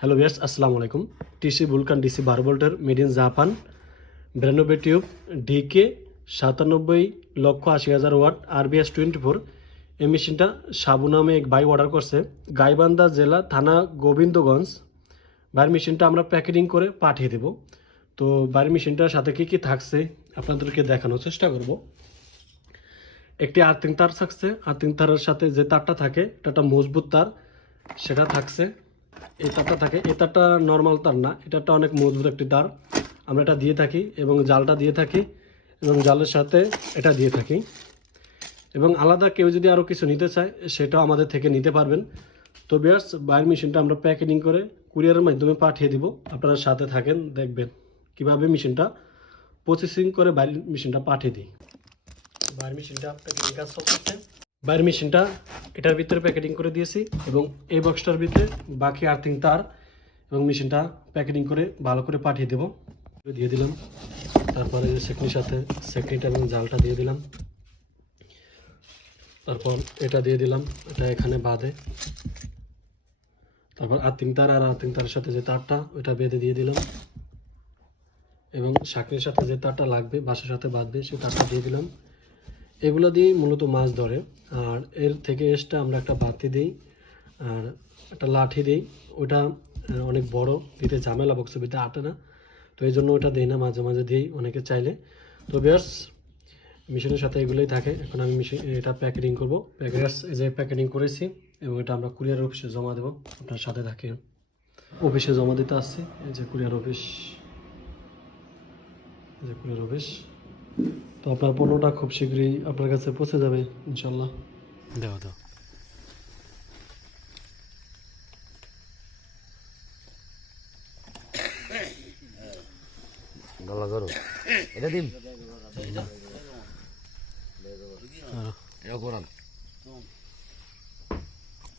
Hello viewers আসসালামু আলাইকুম TC বুলকান DC বারো ভোল্টের মেড ইন জাপান বিরানব্বই টিউব ডিকে সাতানব্বই লক্ষ আশি হাজার ওয়াট আরবিএস টোয়েন্টি ফোর এই মেশিনটা সাবু নামে এক ভাই অর্ডার করছে, গাইবান্ধা জেলা থানা গোবিন্দগঞ্জ। বাইরের মেশিনটা আমরা প্যাকেটিং করে পাঠিয়ে দেব। তো বাইরের মেশিনটার সাথে কী কী থাকছে আপনাদেরকে দেখানোর চেষ্টা করব। একটি আর্থিং তার থাকছে, আর্থিং তারের সাথে যে তারটা থাকে এটা একটা মজবুত তার, সেটা থাকছে। এই তারটা থাকে এই তারটা নর্মাল তার না এটা একটা অনেক মজবুত একটি তার। আমরা এটা দিয়ে থাকি এবং জালটা দিয়ে থাকি এবং জালের সাথে এটা দিয়ে থাকি। এবং আলাদা কেউ যদি আরও কিছু নিতে চায়, সেটাও আমাদের থেকে নিতে পারবেন। তো বিয়ার্স বাইরের মেশিনটা আমরা প্যাকেটিং করে কুরিয়ারের মাধ্যমে পাঠিয়ে দিব। আপনারা সাথে থাকেন, দেখবেন কীভাবে মেশিনটা প্রসেসিং করে বাইরের মেশিনটা পাঠিয়ে দিই। বাইরের মেশিনটা প্যাকেটিং কাজ চলতেছে বাইরের মেশিনটা এটার ভিতরে প্যাকেটিং করে দিয়েছি এবং এই বক্সটার ভিতরে বাকি আর্থিং তার এবং মেশিনটা প্যাকেটিং করে ভালো করে পাঠিয়ে দেব। দিয়ে দিলাম। তারপরে সেকনির সাথে সেকনিটা এবং জালটা দিয়ে দিলাম। তারপর এটা দিয়ে দিলাম। এটা এখানে বাঁধে তারপর আর্থিং তার আর আর্থিং তারের সাথে যে তারটা, ওইটা বেঁধে দিয়ে দিলাম। এবং শাকনির সাথে যে তারটা লাগবে, বাসার সাথে বাঁধবে, সেই তারটা দিয়ে দিলাম। এগুলো দিয়েই মূলত মাছ ধরে। আর এর থেকে এসটা আমরা একটা বাতি দিই আর একটা লাঠি দিই। ওটা অনেক বড়, দিতে ঝামেলা বক্সের ভিতরে আটে না। তো এই জন্য ওটা দিই না, মাঝে মাঝে দিই অনেকে চাইলে। তো বিয়ার্স মেশিনের সাথে এগুলোই থাকে। এখন আমি মেশিন এটা প্যাকেটিং করব। প্যাকেটার্স এই যে প্যাকেটিং করেছি এবং এটা আমরা কুরিয়ার অফিসে জমা দেবো। আপনার সাথে থাকে। অফিসে জমা দিতে আসছি। এই যে কুরিয়ার অফিস এই যে কুরিয়ার অফিস তো আপনার পণ্যটা খুব শীঘ্রই আপনার কাছে পৌঁছে যাবে ইনশাল্লাহ দাও দাও। গলা করো এটা দিন। এটা করান